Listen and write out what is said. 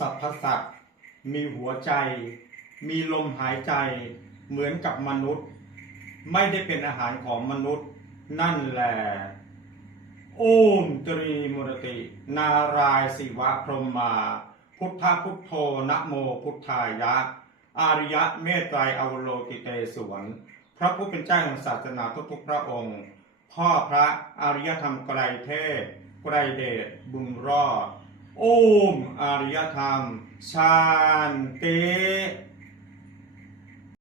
สรรพสัตว์มีหัวใจมีลมหายใจเหมือนกับมนุษย์ไม่ได้เป็นอาหารของมนุษย์นั่นแหละโอมตรีมุรตินารายศิวะพรหมาพุทธพุทโธนะโมพุทธายะอาริยะเมตไตรอวโลกิเตศวรพระผู้เป็นเจ้าแห่งศาสนาทุกๆพระองค์พ่อพระอริยธรรมไกรเทพไกรเดชบุญรอดโอมอริยธรรมชาญติ